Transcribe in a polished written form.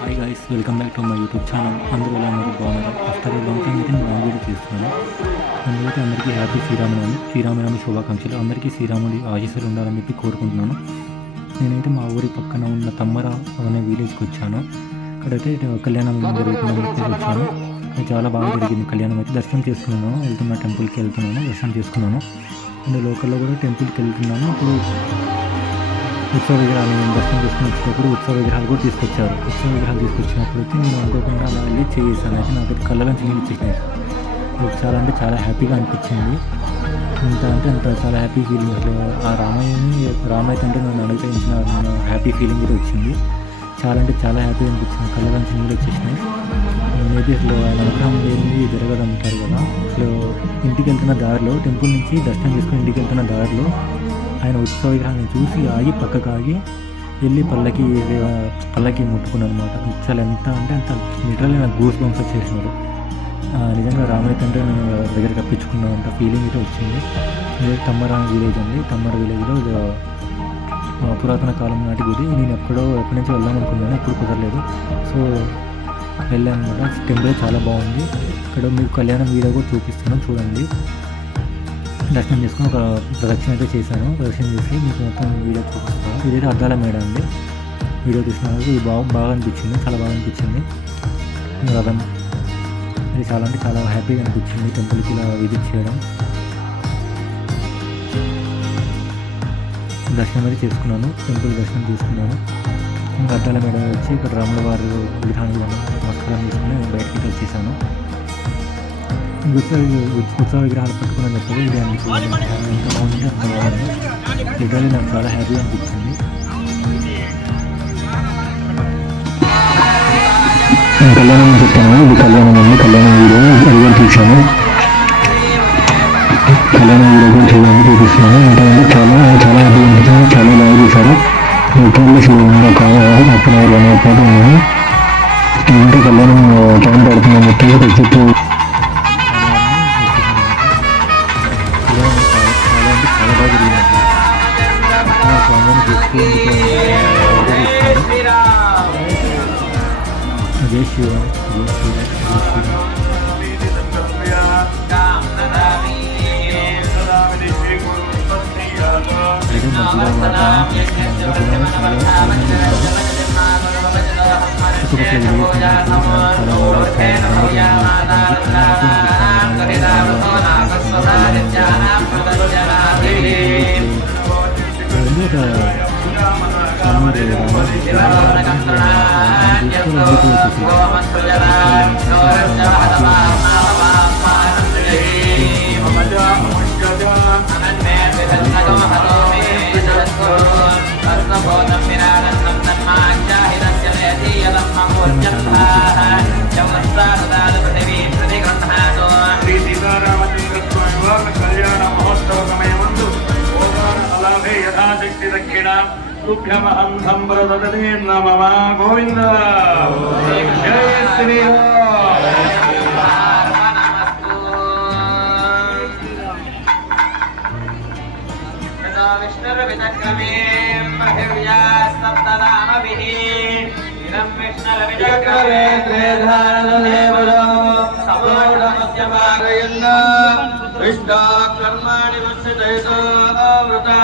Hi guys, welcome back to my YouTube channel. అందరూ ఎలా ఉన్నారు? బాగున్నారు? ఆఫ్టర్ ఏ లాంగ్ టైం అయితే నేను లాంగ్ వీడియో చేస్తున్నాను. ముందుగా అందరికీ హ్యాపీ శ్రీరామనవమి శుభాకాంక్షలు. అందరికీ శ్రీరాముడి ఆశీస్సులు ఉండాలని చెప్పి కోరుకుంటున్నాను. నేనైతే మా ఊరి పక్కన ఉన్న తమ్మర అనే విలేజ్కి వచ్చాను. అక్కడైతే కళ్యాణం జరుగుతుందని చెప్పేసి వచ్చాను. చాలా బాగా జరిగింది కళ్యాణం. అయితే దర్శనం చేసుకున్నాను. టెంపుల్కి వెళ్తున్నాను, దర్శనం చేసుకున్నాను. అండ్ లోకల్లో కూడా టెంపుల్కి వెళ్తున్నాను. ఇప్పుడు ఉత్సవ విగ్రహాలు దర్శనం చేసుకుని వచ్చేటప్పుడు ఉత్సవ విగ్రహాలు కూడా తీసుకొచ్చారు. ఉత్సవ విగ్రహాలు తీసుకొచ్చినప్పుడు అయితే నేను అనుకోకుండా అలా వెళ్ళి చేసాను. అయితే నాకు కళ్ళలోంచి నీళ్ళు వచ్చేసినాయి. చాలా అంటే చాలా హ్యాపీగా అనిపించింది. అంత చాలా హ్యాపీ ఫీలింగ్. అసలు ఆ రామయ్య తండ్రి నన్ను అనుగ్రహించిన హ్యాపీ ఫీలింగ్ అయితే వచ్చింది. చాలా అంటే చాలా హ్యాపీగా అనిపించింది. కళ్ళలోంచి నీళ్ళు వచ్చేసినాయి. మేబీ అసలు ఆయన అనుగ్రహం లేనిది జరగదంటారు కదా. అసలు ఇంటికి వెళ్తున్న దారిలో, టెంపుల్ నుంచి దర్శనం చేసుకుని ఇంటికి వెళ్తున్న దారిలో ఆయన ఉత్సవ విగ్రహాన్ని చూసి ఆగి పక్కకు ఆగి వెళ్ళి పల్లకి ముట్టుకున్నాను అనమాట. చాలా ఎంత అంటే అంత లిటరల్లీ నాకు గూస్ బంప్స్ వచ్చేసినారు. నిజంగా రామయ్య తండ్రి నేను దగ్గర కప్పించుకున్నాను అంత ఫీలింగ్ అయితే వచ్చింది. తమ్మర విలేజ్ అండి. తమ్మర విలేజ్లో పురాతన కాలం నాటి గుడి. నేను ఎప్పటి నుంచి వెళ్దాం అనుకున్నాను, ఎప్పుడు కుదరలేదు. సో వెళ్ళాను అనమాట. టెంపుల్ చాలా బాగుంది. ఇక్కడ మీకు కళ్యాణం వీడియో కూడా చూపిస్తున్నాను, చూడండి. దర్శనం చేసుకుని ఒక ప్రదక్షిణ అయితే చేశాను. ప్రదక్షిణ చేసి మీకు మొత్తం వీడియో చూపిస్తాను. ఇదైతే అద్దాల మేడ అండి. వీడియో చూసినాక ఇది బాగా అనిపించింది, చాలా బాగా అనిపించింది. రథం ఇది చాలా అంటే చాలా హ్యాపీగా అనిపించింది టెంపుల్కి ఇలా విజిట్ చేయడం. దర్శనం అయితే చేసుకున్నాను, టెంపుల్ దర్శనం తీసుకున్నాను. ఇంకా అద్దాల మేడ వచ్చి ఇక్కడ రాముల వారి విగ్రహానికి నమస్కారం చేసుకుని బయటకి వచ్చేసాను. ఉత్సవ విగ్రహాలు పట్టుకుని చెప్పదు. ఇది ఎంత బాగుంది, అంత బాగుంది. లిటరల్లీ నాకు చాలా హ్యాపీగా అనిపించింది. కళ్యాణం చెప్పాను. ఇది కళ్యాణం అండి. కళ్యాణం వీడియో అది కూడా చూశాను. కళ్యాణం వీడియో కూడా చూపిస్తున్నాను. అంటే చాలా చాలా హ్యాపీగా అనిపించింది. చాలా బాగా చూశారు. ఒక హాఫ్ అన్ అవర్ 1 hour పాటు ఉన్నాను. ఇంకా కళ్యాణం టైం పడుతుందని చెప్పేసి చుట్టూ చాలా బాగా జరిగింది. స్వామిని చూసుకుంటూ జై శ్రీరామ్, జై శ్రీరామ్, జై శ్రీరామ్. అయితే మధ్యలో చుట్టుపక్కల తుభ్యమహం సంప్రదతే నమః గోవింద జయ శ్రీరామ్. విష్ణుర్విదక్రమే ప్రహివ్యా సప్తనామభిః ఇదం విష్ణుర్విదక్రమే త్రేధానదేవలో సపోఢమస్య భాగయన్న విష్ణు కర్మాణి వస్యదయతో అమృతా